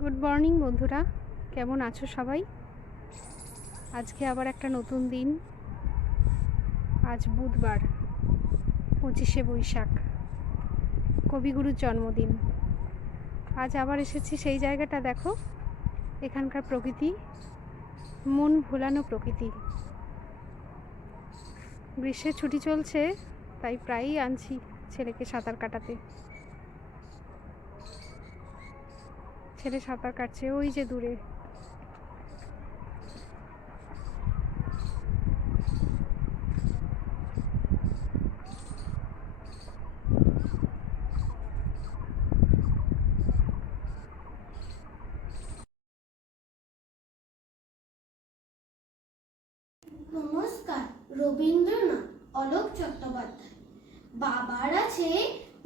Good morning বন্ধুরা, কেমন আছো সবাই? আজকে আবার একটা নতুন দিন। আজ বুধবার, 25শে বৈশাখ, কবিগুরুর জন্মদিন। আজ আবার এসেছি সেই জায়গাটা, দেখো এখানকার প্রকৃতি, মন ভোলানো প্রকৃতি। গ্রীষ্মের ছুটি চলছে, তাই প্রায়ই আনছি ছেলেকে সাঁতার কাটাতে। ছেলে সাঁতার কাটছে ওই যে দূরে। নমস্কার। রবীন্দ্রনাথ, অলোক চট্টোপাধ্যায়। বাবার আছে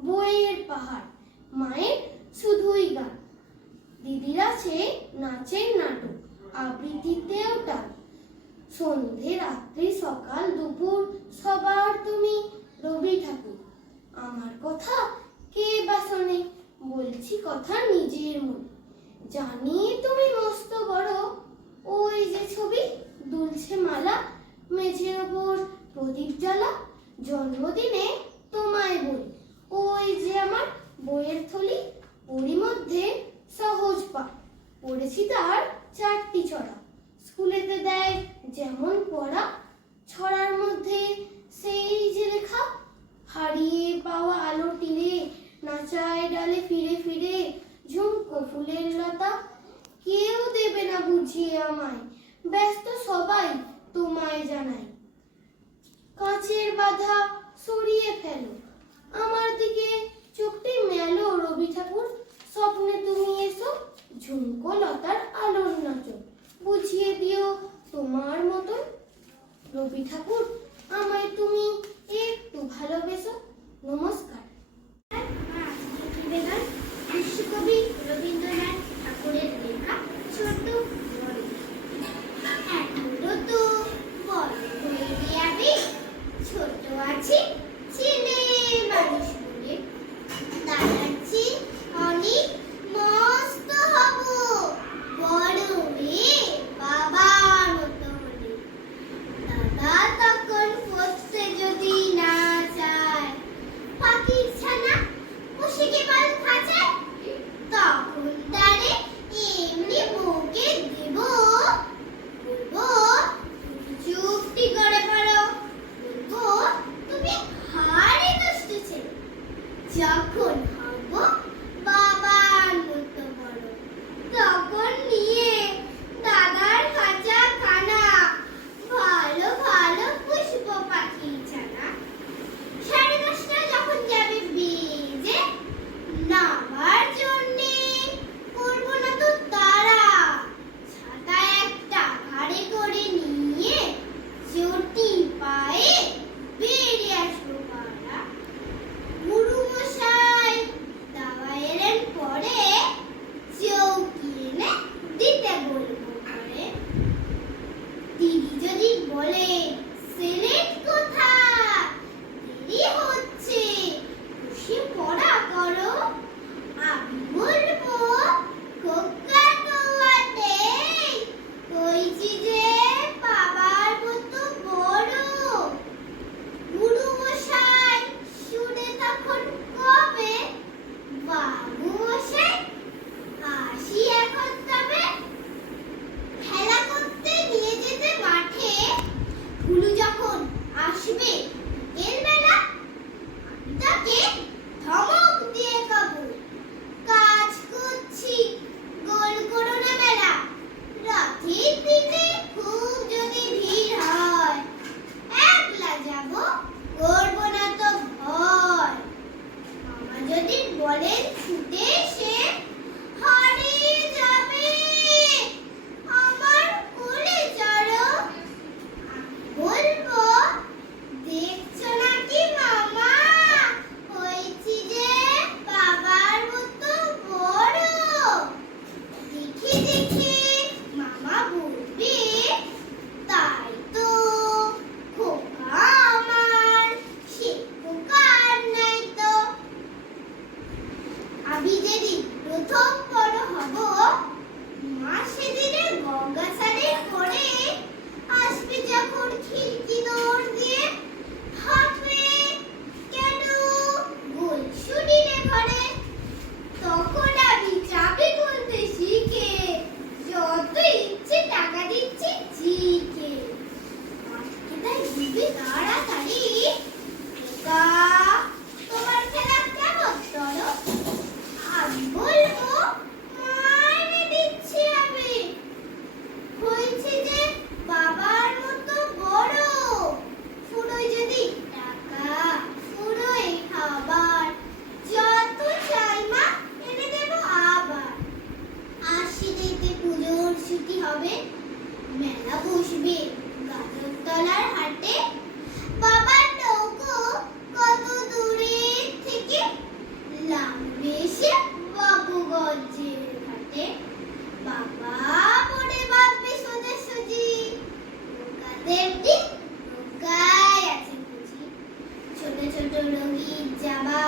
বইয়ের পাহাড়, মায়ের শুধুই গান। দিদির আছে নাচের নাটক, আবৃত্তিতেও টান। সন্ধে রাত্রি সকাল দুপুর সবার তুমি রবি ঠাকুর। আমার কথা কে বা শোনে, বলছি কথা নিজের মনে। জানি তুমি মস্ত বড়, ওই যে ছবি দুলছে মালা, মেঝের ওপর প্রদীপ জ্বালা। জন্মদিনে তোমায় বলি, ওই যে আমার বইয়ের থলি, ওরই মধ্যে সহজ পাঠ, পড়েছি তার 4টি ছড়া। স্কুলেতে দেয় যেমন পড়া, ছড়ার মধ্যে সেই যে লেখা, হারিয়ে পাওয়া আলো তীরে, নাচায় ডালে ফিরে ফিরে, ঝুমকো ফুলের লতা। কেউ দেবে না বুঝিয়ে আমায়, ব্যস্ত সবাই তোমায় জানাই। কাঁচের বাধা সরিয়ে ফেলো, আমার দিকে চোখটি মেলো রবি ঠাকুর। স্বপ্নে তুমি এসো, ঝুমকো লতার আলোর নাচন, বুঝিয়ে দিও তোমার মতন। রবি ঠাকুর, আমায় তুমি একটু ভালোবেসো। নমস্কার। বিশ্বকবি রবীন্দ্রনাথ ঠাকুরের লেখা ছোট গল্প। এখনো তো বড় হয়ে যাবে, ছোট আছি ছেলে মানুষ বলে, দাঁড়াচ্ছি অনেক মস্ত হব, রোহিত জাবা